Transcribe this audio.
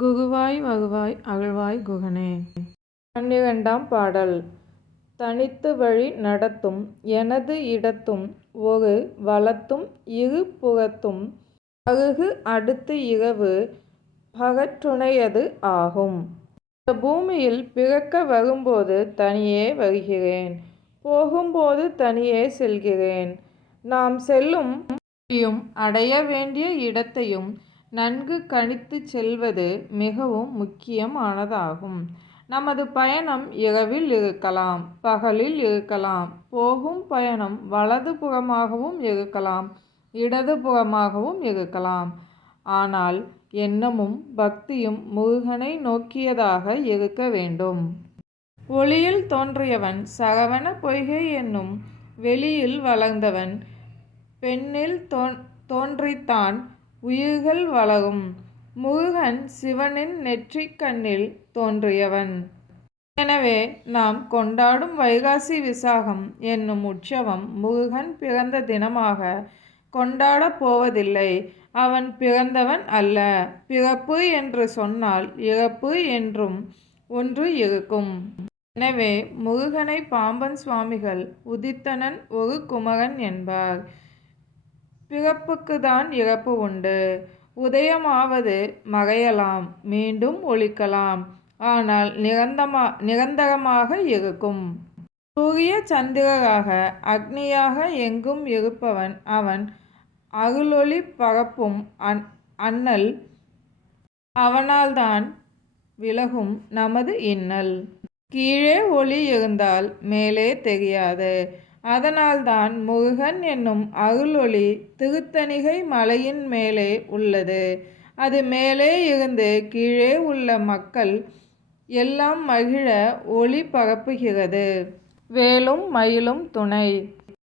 குகுவாய் வகுவாய் அகழ்வாய் குகனே. பன்னிரண்டாம் பாடல். தனித்து வழி நடத்தும் எனது இடத்தும் ஒரு வளத்தும் இரு புறத்தும் அருகு அடுத்து இரவு பகற்றுணையது ஆகும். இந்த பூமியில் பிறக்க வரும்போது தனியே வருகிறேன் போகும்போது தனியே செல்கிறேன். நாம் செல்லும் அடைய வேண்டிய இடத்தையும் நன்கு கணித்துச் செல்வது மிகவும் முக்கியமானதாகும். நமது பயணம் இரவில் இருக்கலாம் பகலில் இருக்கலாம். போகும் பயணம் வலது புறமாகவும் இருக்கலாம் இடது புறமாகவும் இருக்கலாம். ஆனால் எண்ணமும் பக்தியும் முருகனை நோக்கியதாக இருக்க வேண்டும். ஒளியில் தோன்றியவன் சரவண பொய்கை என்னும் வெளியில் வளர்ந்தவன் பெண்ணில் தோன் தோன்றித்தான் உயிர்கள் வளரும். முருகன் சிவனின் நெற்றிக் கண்ணில் தோன்றியவன். எனவே நாம் கொண்டாடும் வைகாசி விசாகம் என்னும் உற்சவம் முருகன் பிறந்த தினமாக கொண்டாடப் போவதில்லை. அவன் பிறந்தவன் அல்ல. பிறப்பு என்று சொன்னால் இறப்பு என்றும் ஒன்று இருக்கும். எனவே முருகனை பாம்பன் சுவாமிகள் உதித்தனன் ஒரு குமரன் என்பார். பிறப்புக்கு தான் இறப்பு உண்டு. உதயமாவது மறையலாம் மீண்டும் ஒளிக்கலாம். ஆனால் நிரந்தமா நிரந்தரமாக இருக்கும். சூரிய சந்திரராக அக்னியாக எங்கும் இருப்பவன் அவன். அருளொளி பரப்பும் அண்ணல் அவனால்தான் விலகும் நமது இன்னல். கீழே ஒளி இருந்தால் மேலே தெரியாது. அதனால்தான் முருகன் என்னும் அருளொளி திருத்தணிகை மலையின் மேலே உள்ளது. அது மேலே இருந்து கீழே உள்ள மக்கள் எல்லாம் மகிழ ஒளி பரப்புகிறது. வேலும் மயிலும் துணை